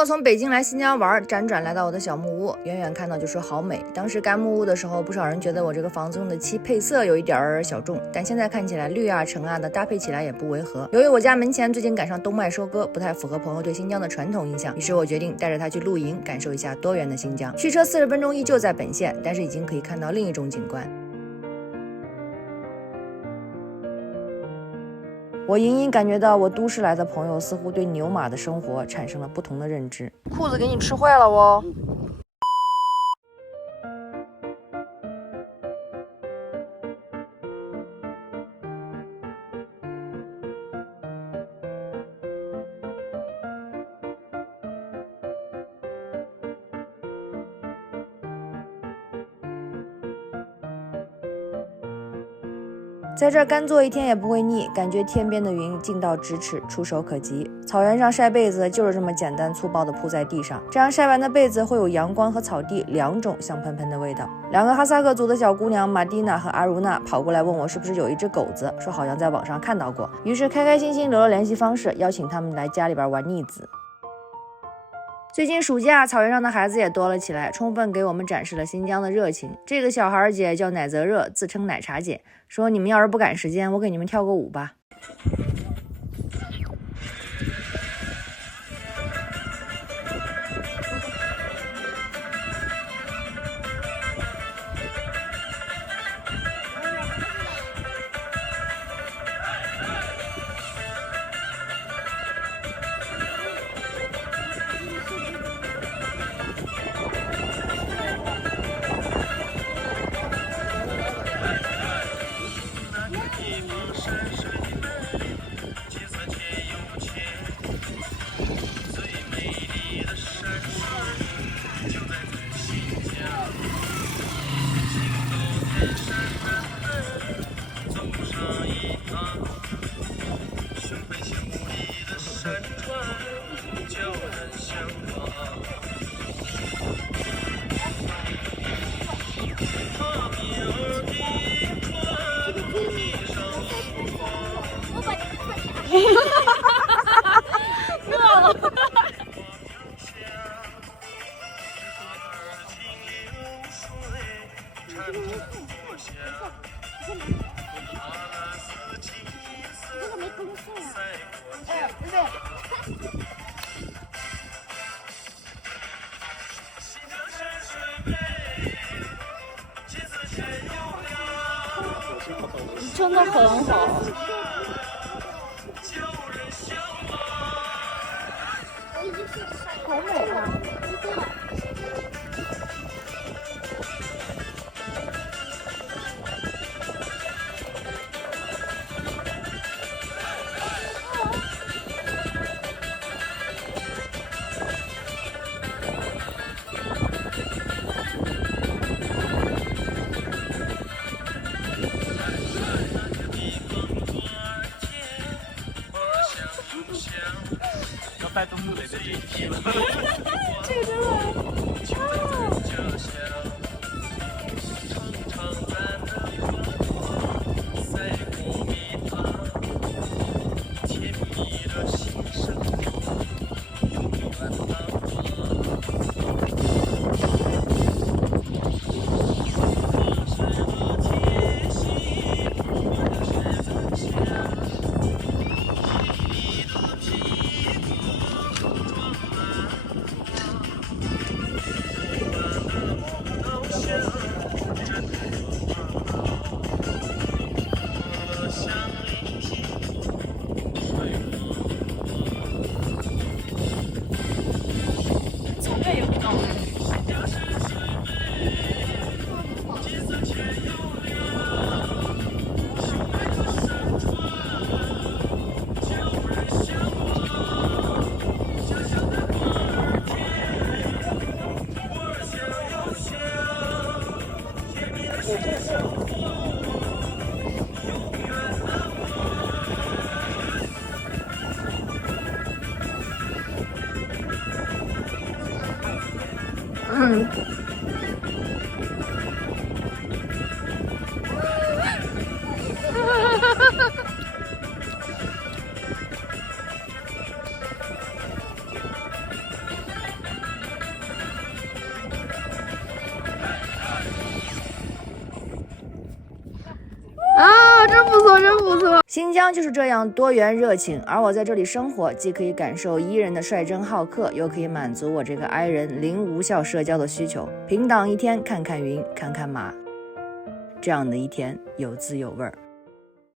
友从北京来新疆玩，辗转来到我的小木屋，远远看到就说好美。当时干木屋的时候，不少人觉得我这个房子用的漆配色有一点小众，但现在看起来绿啊橙啊的搭配起来也不违和。由于我家门前最近赶上冬麦收割，不太符合朋友对新疆的传统印象，于是我决定带着他去露营，感受一下多元的新疆。驱车40分钟依旧在本县，但是已经可以看到另一种景观。我隐隐感觉到，我都市来的朋友似乎对牛马的生活产生了不同的认知。裤子给你吃坏了哦。在这儿干坐一天也不会腻，感觉天边的云近到咫尺，触手可及。草原上晒被子就是这么简单粗暴地铺在地上，这样晒完的被子会有阳光和草地两种香喷喷的味道。两个哈萨克族的小姑娘马蒂娜和阿如娜跑过来问我是不是有一只狗子，说好像在网上看到过，于是开开心心留了联系方式，邀请他们来家里边玩腻子。最近暑假，草原上的孩子也多了起来，充分给我们展示了新疆的热情。这个小孩姐叫乃泽热，自称奶茶姐，说你们要是不赶时间，我给你们跳个舞吧。真的很好。好美啊！带动陆磊的这一批了。这个真的啊，真不错，真不错。新疆就是这样多元热情，而我在这里生活，既可以感受伊人的率真好客，又可以满足我这个 I 人零无效社交的需求。平党一天，看看云，看看马，这样的一天有滋有味儿。